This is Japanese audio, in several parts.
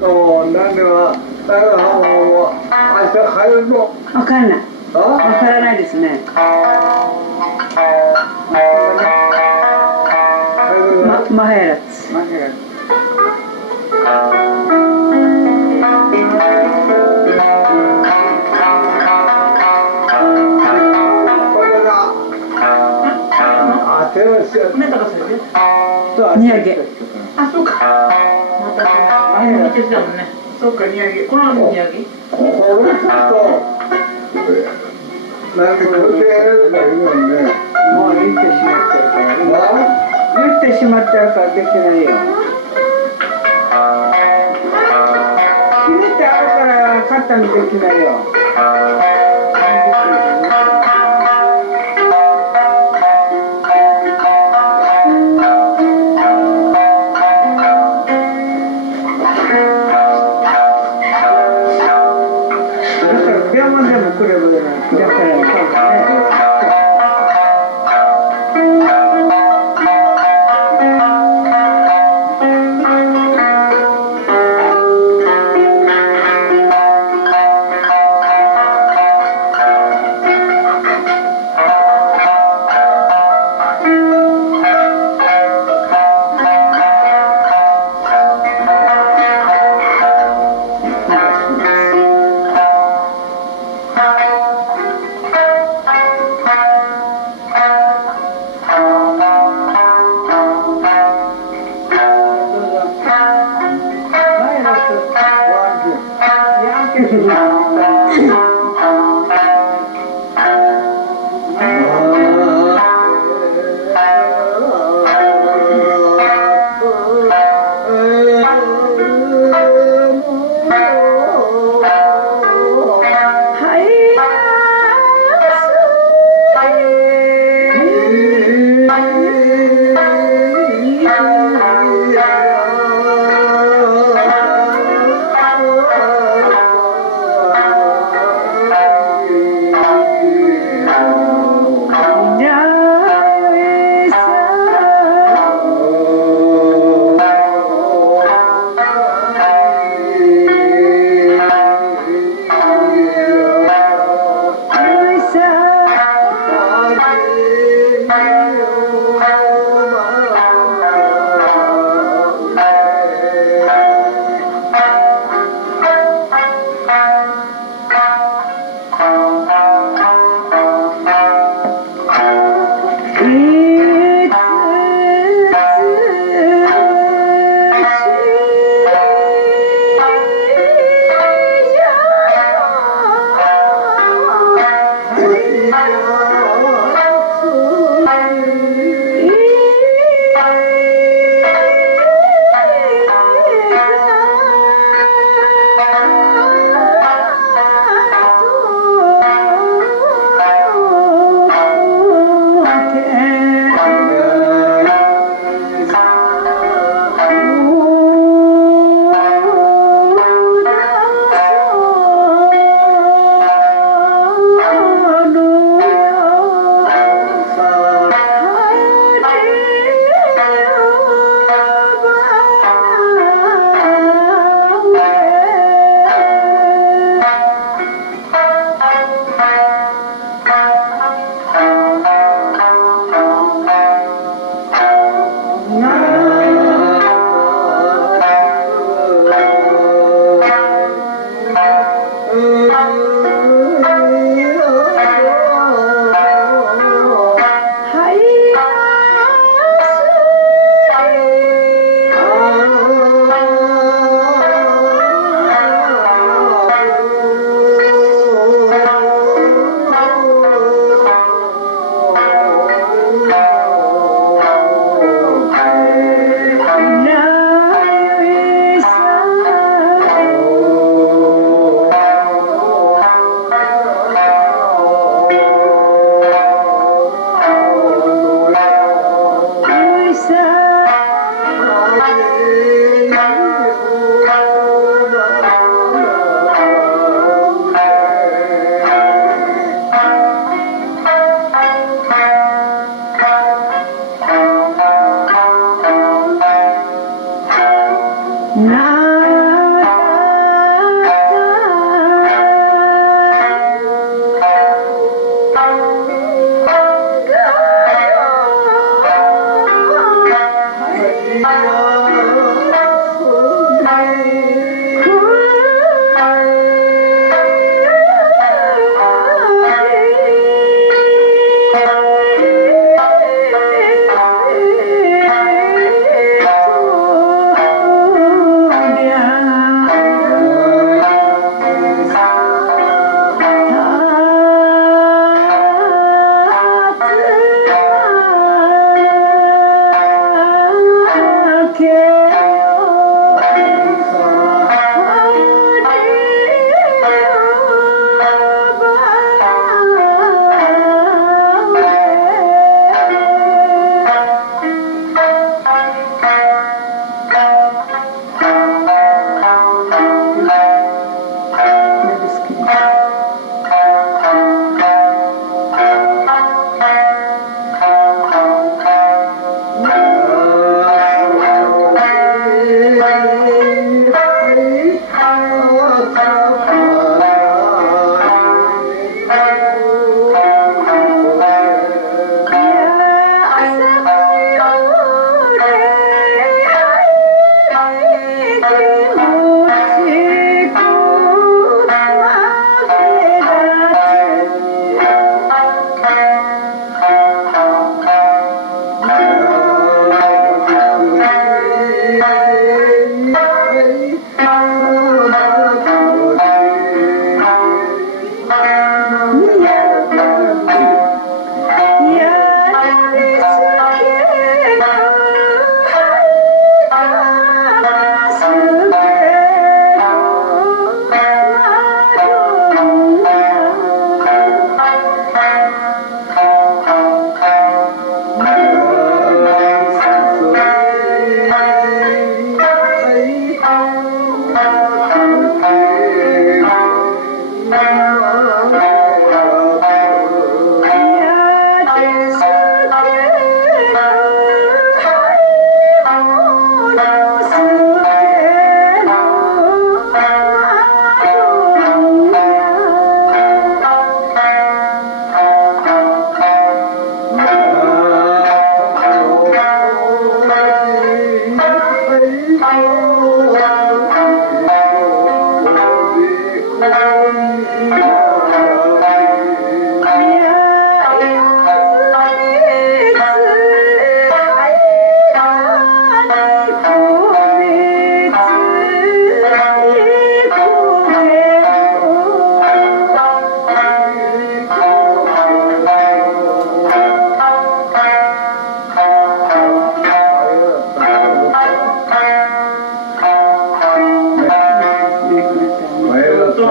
なんでは、だからもう、明日帰るの。わかんない。わからないですね。マヘラツ。宮城。あ、そうか。またそうだもんね。そうか、宮城。この宮城。これちょっと、なんかこれでやるだけでもね、もう言ってしまってるからね。言ってしまってるからできないよ。決めてあるから簡単にできないよ。病院でも来ればいいな。だからね。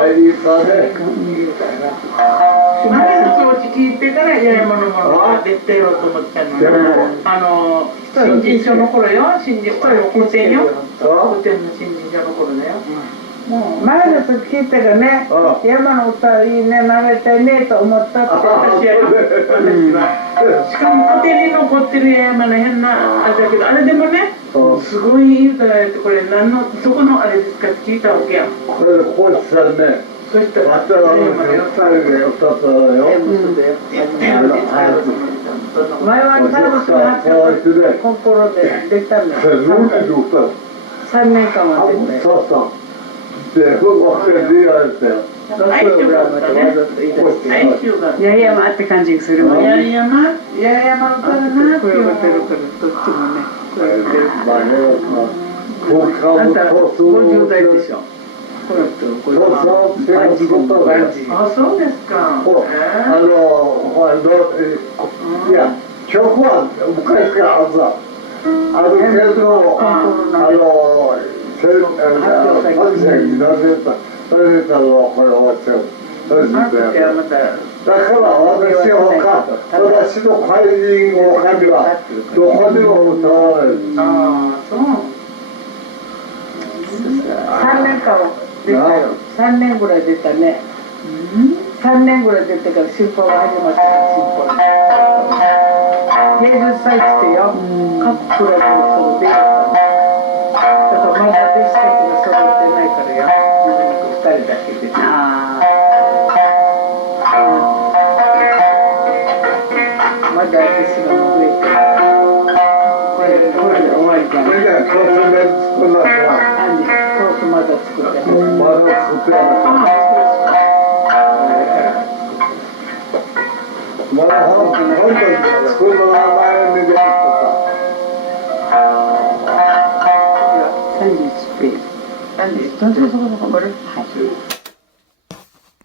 前にさね。前の気持ち聞いてから八重山のものが出てようと思ったのでも新人賞の頃よ、新人古典よ、あ古典の新人賞の頃だよ。もう前の時聞いたらね、山の歌いいね、慣れてねと思ったって私はよ、私は。しかも古典に残ってる八重山の変なあれだけど、あれでもね、すごいいい歌がやって、これ何のどこのあれですかって聞いたわけよ。これでこうしたらね、そしたらあったら二人で歌ったらよ。前は楽しくなって心で出たの。3年間は出たよ。そうそう。で、僕は出られてよ。哀愁があったね。哀愁が。八重山って感じがするもんね。八重山の歌だなって声いう。が出るからどっちもね。声が出る。あんた50代でしょ。この人あ、そうですか。いや、曲は昔からあるさ。あるけど、それでこれ終わっちゃう。だから私の怪人の神はどこでも歌わない。ああ、そう。3年間出たよ。3年ぐらい出たね。3年ぐらい出てから進歩が始まったから進歩。芸術祭ってよ。各クラブの出会ったの。だからまだ弟子たちが揃ってないからよ。2人だけで。まだ私がもう増えてる。これで終わりじゃない。それじゃあ、コースまだ作ってない。まだ作ってない。まだ本当に作るのが前に出てきた。31ページ。そうそうそう、これ。